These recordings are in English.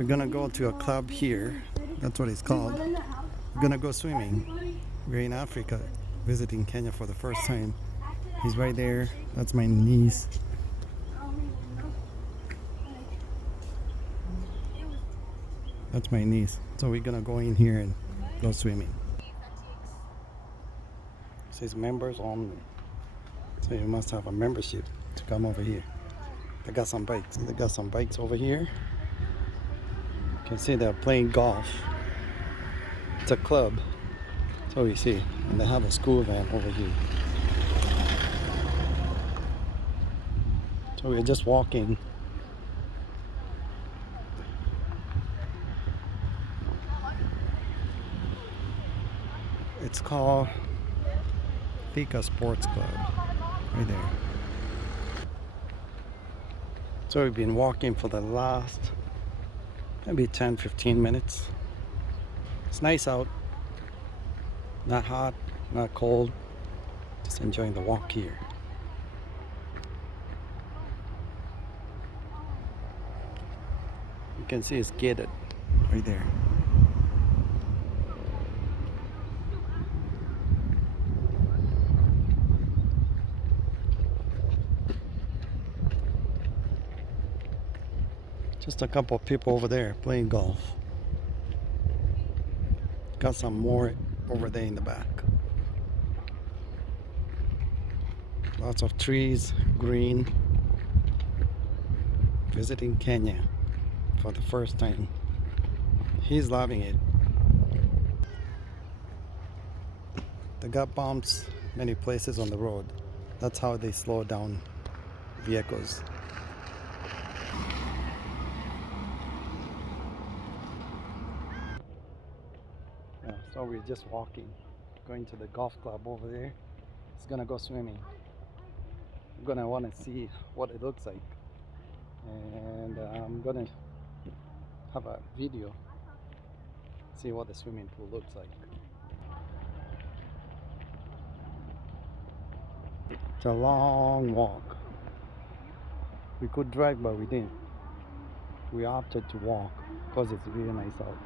We're gonna go to a club here. That's what it's called. We're gonna go swimming. We're in Africa, visiting Kenya for the first time. He's right there. That's my niece. That's my niece. So we're gonna go in here and go swimming. It says members only. So you must have a membership to come over here. They got some bikes. They got some bikes over here. You can see they're playing golf. It's a club. So you see. And they have a school van over here. So we're just walking. It's called Thika Sports Club. Right there. So we've been walking for the last maybe 10-15 minutes. It's nice out. Not hot, not cold. Just enjoying the walk here. You can see it's gated right there. Just a couple of people over there playing golf. Got some more over there in the back. Lots of trees, green. Visiting Kenya for the first time. He's loving it. They got bumps many places on the road. That's how they slow down vehicles. So we're just walking, going to the golf club over there. It's gonna go swimming. I'm gonna want to see what it looks like, and I'm gonna have a video, see what the swimming pool looks like. It's a long walk. We could drive, but we didn't. We opted to walk because it's really nice out.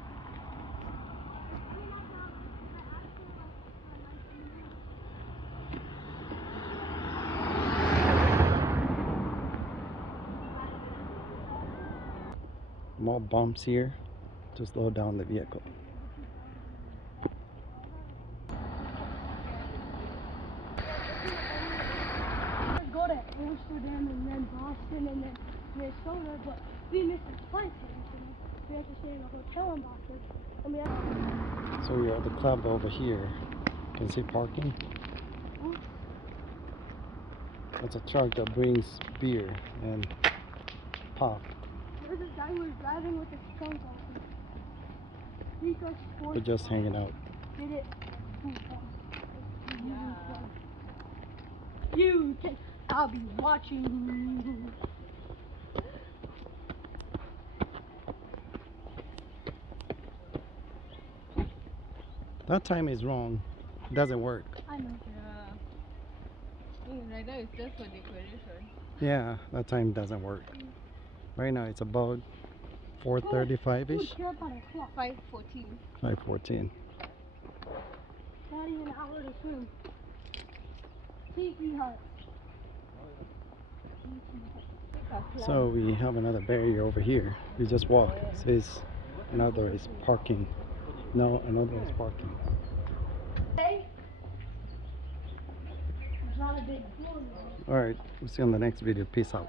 More bumps here to slow down the vehicle. Go to Amsterdam and then Boston and then Minnesota, but we missed the flight. We had to stay in a hotel in Boston. And So we are at the club over here. You can see parking. That's a truck that brings beer and pop. there's a guy who was driving with his trunk open. We're just hanging out. Did it. You can. I'll be watching. That time is wrong. It doesn't work. I know. Yeah. Right now it's just for decoration. Yeah, that time doesn't work. Right now it's about 4:35-ish. 5:14. 5:14. Not even an hour to swim. Tiki hut. So we have another barrier over here. We just walk. It says another is parking. No, another is parking. Hey. It's not a big deal. Alright, we'll see you on the next video. Peace out.